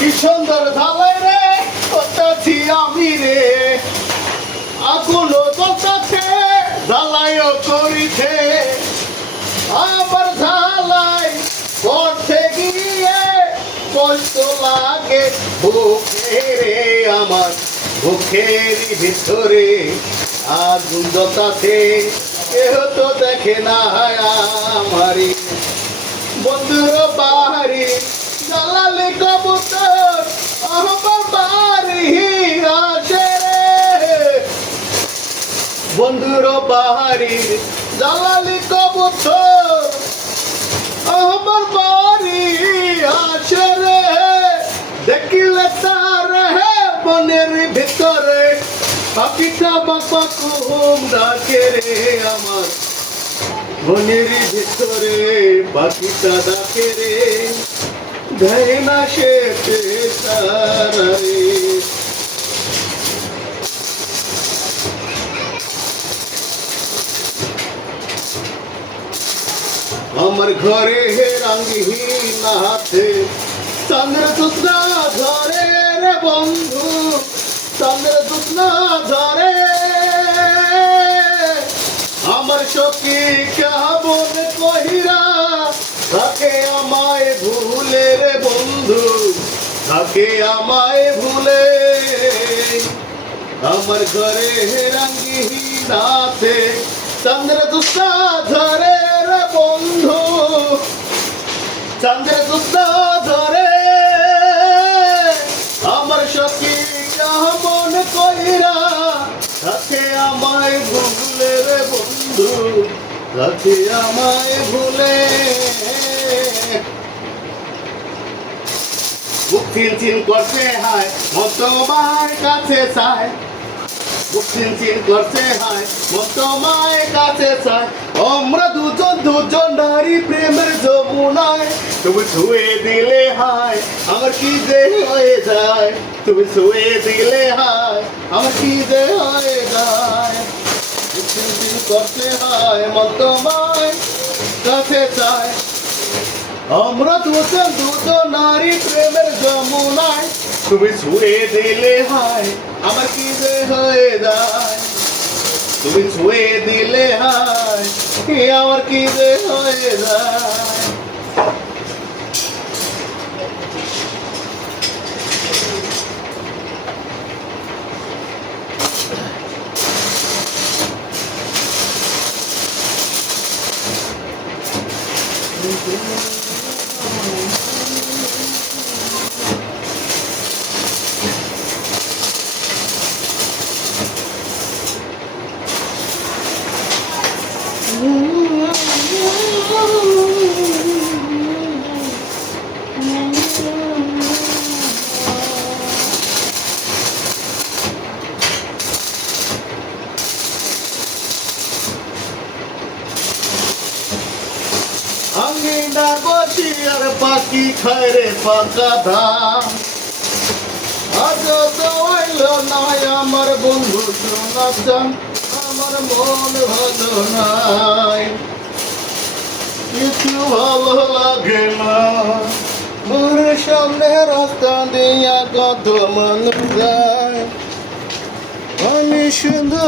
কি সুন্দর ঝালাই রে করতেছি আমি রে, আগুনও জ্বলতেছে ঝালাইও করিছে, আমার ঝালাই করতে গিয়ে কষ্ট লাগে বুকে রে, আমার বুকের ভিতরে আগুন জ্বলতেছে, কেউ তো দেখে না আমারি বন্ধুর বাড়ি জ্বালালে কবুতর আমার বাড়ি আসে রে, বন্ধুর বাড়ি জ্বালালে কবুতর আমার বাড়ি আসে রে, দেখিলে তার হে মনের ভিতরে পাখিটা বাবা কুহুম ডাকে রে, আমার মনের ভিতরে পাখিটা ডাকে রে, দেয় না সে সারা রে। আমার ঘরে রঙহীন হাতে চন্দ্র জোৎস্না ধরে রে বন্ধু, চন্দ্র জোৎস্না ধরে, আমার সখী কেমন কহিরা থাকে আমায় ভুলে রে বন্ধু, থাকে আমায় ভুলে, আমার ঘরে রঙহীন হাতে চন্দ্র জোৎস্না ধরে রে বন্ধু, চন্দ্র জোৎস্না ধরে, আমার সখী কেমন কইরা থাকে আমায় ভুলে রে বন্ধু, থাকে আমায় ভুলে, বুক চিনচিন করছে হায় মন তোমার কাছে চায়, বুক চিনচিন করছে হায় মন তোমার কাছে চায়, আমরা দুজন নারী প্রেমের যমুনায়, তুমি ছুঁয়ে দিলে হায় আমার কি যে হয়ে যায়, তুমি ছুঁয়ে দিলে হায় আমার কি যে হয়ে যায়, বুক চিনচিন করছে হায় মন তোমার কাছে চায়, আমরা দুজন নারী প্রেমের যমুনায়, তুমি ছুঁয়ে দিলে হায় আমার কি যে হয়ে যায়, তুমি ছুঁয়ে দিলে হায় আমার কি যে হয়ে যায়। আঙ্গিনা বসি আর পাখি খায় রে পাকা ধান, আজ তো আইল নাই আমার বন্ধু সোনাচান, আমার মন ভালো নাই, কিছু ভালো লাগে না, ঘরের সামনে রাস্তা দিয়া কত মানুষ যায়, আমি শুধু